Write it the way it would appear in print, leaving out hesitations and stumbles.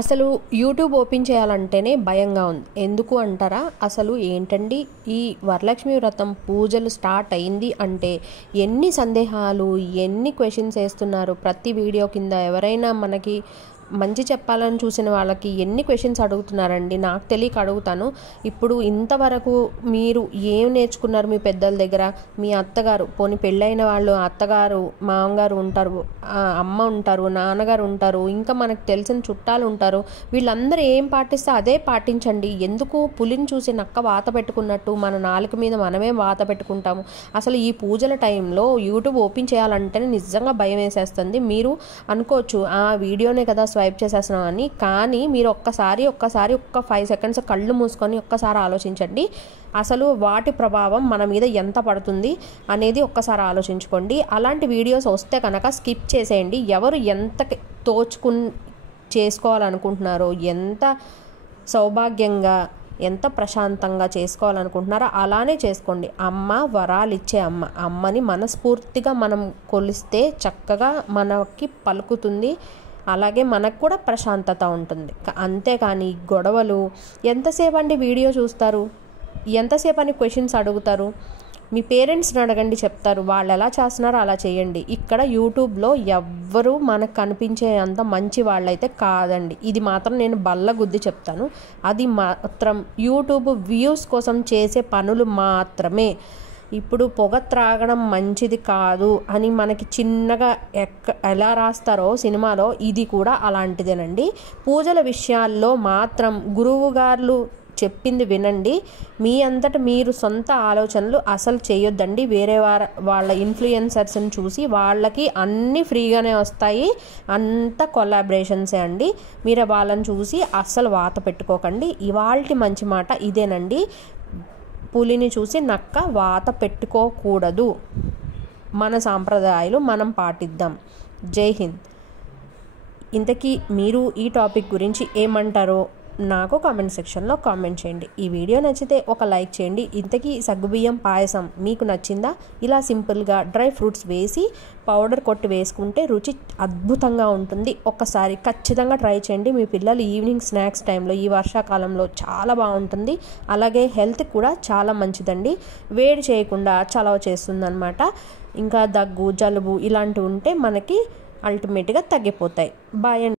అసలు YouTube open చేయాలంటేనే భయంగా ఉంది. ఎందుకు అంటారా? అసలు ఏంటండి ఈ వరలక్ష్మి వ్రతం పూజలు స్టార్ట్ అయింది అంటే ఎన్ని సందేహాలు, ఎన్ని క్వశ్చన్స్ వేస్తున్నారు. ప్రతి వీడియో కింద ఎవరైనా మనకి మంచి చెప్పాలని చూసిన వాళ్ళకి ఎన్ని క్వశ్చన్స్ అడుగుతున్నారండి. నాకు తెలియక అడుగుతాను. ఇప్పుడు ఇంతవరకు మీరు ఏం నేర్చుకున్నారు మీ పెద్దల దగ్గర? మీ అత్తగారు, పోనీ పెళ్ళైన వాళ్ళు అత్తగారు, మామగారు ఉంటారు, అమ్మ ఉంటారు, నాన్నగారు ఉంటారు, ఇంకా మనకు తెలిసిన చుట్టాలు ఉంటారు. వీళ్ళందరూ ఏం పాటిస్తే అదే పాటించండి. ఎందుకు పులిని చూసి నక్క వాత పెట్టుకున్నట్టు మన నాలుక మీద మనమే వాత పెట్టుకుంటాము? అసలు ఈ పూజల టైంలో యూట్యూబ్ ఓపెన్ చేయాలంటేనే నిజంగా భయం వేసేస్తుంది. మీరు అనుకోవచ్చు ఆ వీడియోనే కదా స్వైప్ చేసేస్తున్నాం అని. కానీ మీరు ఒక్కసారి ఒక్క 5 సెకండ్స్ కళ్ళు మూసుకొని ఒక్కసారి ఆలోచించండి. అసలు వాటి ప్రభావం మన మీద ఎంత పడుతుంది అనేది ఒక్కసారి ఆలోచించుకోండి. అలాంటి వీడియోస్ వస్తే కనుక స్కిప్ చేసేయండి. ఎవరు ఎంత చేసుకోవాలనుకుంటున్నారో, ఎంత సౌభాగ్యంగా, ఎంత ప్రశాంతంగా చేసుకోవాలనుకుంటున్నారో అలానే చేసుకోండి. అమ్మ వరాలిచ్చే అమ్మని మనస్ఫూర్తిగా మనం కొలిస్తే చక్కగా మనకి పలుకుతుంది. అలాగే మనకు కూడా ప్రశాంతత ఉంటుంది. అంతేకాని గొడవలు ఎంతసేపు అండి వీడియో చూస్తారు? ఎంతసేపు అని క్వశ్చన్స్ అడుగుతారు? మీ పేరెంట్స్ని అడగండి, చెప్తారు. వాళ్ళు ఎలా చేస్తున్నారో అలా చేయండి. ఇక్కడ యూట్యూబ్లో ఎవ్వరూ మనకు కనిపించే అంత మంచి వాళ్ళైతే కాదండి. ఇది మాత్రం నేను బల్లగుద్ది చెప్తాను. అది మాత్రం యూట్యూబ్ వ్యూస్ కోసం చేసే పనులు మాత్రమే. ఇప్పుడు పొగ త్రాగడం మంచిది కాదు అని మనకి చిన్నగా ఎలా రాస్తారో సినిమాలో, ఇది కూడా అలాంటిదేనండి. పూజల విషయాల్లో మాత్రం గురువుగారు చెప్పింది వినండి. మీ అంతటా మీరు సొంత ఆలోచనలు అసలు చేయొద్దండి. వేరే వాళ్ళ ఇన్ఫ్లుయెన్సర్స్ని చూసి వాళ్ళకి అన్నీ ఫ్రీగానే వస్తాయి, అంత కొలాబరేషన్సే అండి. మీరు వాళ్ళని చూసి అస్సలు వాత పెట్టుకోకండి. ఇవాల్టి మంచి మాట ఇదేనండి. పులిని చూసి నక్క వాత పెట్టుకోకూడదు. మన సాంప్రదాయాలు మనం పాటిద్దాం. జై హింద్. ఇంతకీ మీరు ఈ టాపిక్ గురించి ఏమంటారో నాకు కామెంట్ సెక్షన్లో కామెంట్ చేయండి. ఈ వీడియో నచ్చితే ఒక లైక్ చేయండి. ఇంతకీ సగ్గుబియ్యం పాయసం మీకు నచ్చిందా? ఇలా సింపుల్గా డ్రై ఫ్రూట్స్ వేసి పౌడర్ కొట్టి వేసుకుంటే రుచి అద్భుతంగా ఉంటుంది. ఒక్కసారి ఖచ్చితంగా ట్రై చేయండి. మీ పిల్లలు ఈవినింగ్ స్నాక్స్ టైంలో ఈ వర్షాకాలంలో చాలా బాగుంటుంది. అలాగే హెల్త్ కూడా చాలా మంచిదండి. వేడి చేయకుండా చలవ చేస్తుందన్నమాట. ఇంకా దగ్గు, జలుబు ఇలాంటివి ఉంటే మనకి అల్టిమేట్గా తగ్గిపోతాయి. బాయ్ అండి.